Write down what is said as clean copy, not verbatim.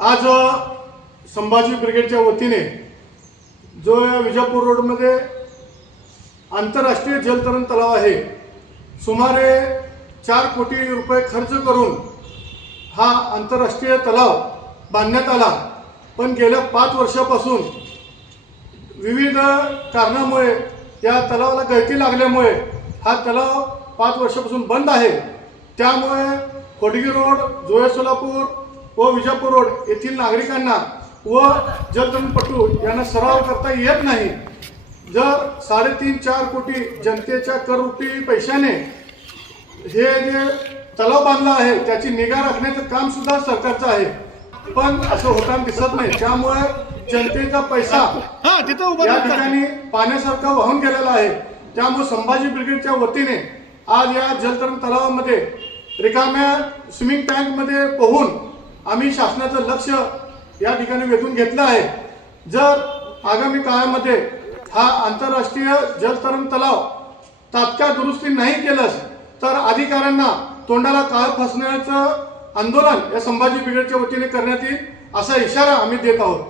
आज संभाजी ब्रिगेडच्या वतीने जो या विजापूर रोडमध्ये आंतरराष्ट्रीय जलतरण तलाव आहे, सुमारे 4 कोटी रुपये खर्च करून हा आंतरराष्ट्रीय तलाव बांधण्यात आला। पण गेल्या 5 वर्षापासून विविध कारणामुळे या तलावाला गळती लागल्यामुळे हा तलाव 5 वर्षापासून बंद आहे। त्यामुळे खोडगी रोड, जोहे सोलापूर व विजापूर रोड येथील नागरिकांना व जलतरणपटू यांना सराव करता येत नाही। जर 3.5-4 कोटी जनतेच्या कररूपी पैशाने हे जे तलाव बांधला आहे त्याची निगा राखण्याचं काम सुद्धा सरकारचं आहे, पण असं होताना दिसत नाही। त्यामुळे जनतेचा पैसा या ठिकाणी पाण्यासारखा वाहून गेलेला आहे। त्यामुळे संभाजी ब्रिगेडच्या वतीने आज या जलतरण तलावामध्ये रिकाम्या स्विमिंग टँकमध्ये पोहून आम्ही शासनाचं लक्ष या ठिकाणी वेधून घेतलं आहे। जर आगामी काळामध्ये हा आंतरराष्ट्रीय जलतरण तलाव तात्काळ दुरुस्ती नाही केलंच तर अधिकाऱ्यांना तोंडाला काळ फासण्याचं आंदोलन या संभाजी ब्रिगेडच्या वतीने करण्यात येईल असा इशारा आम्ही देत आहोत।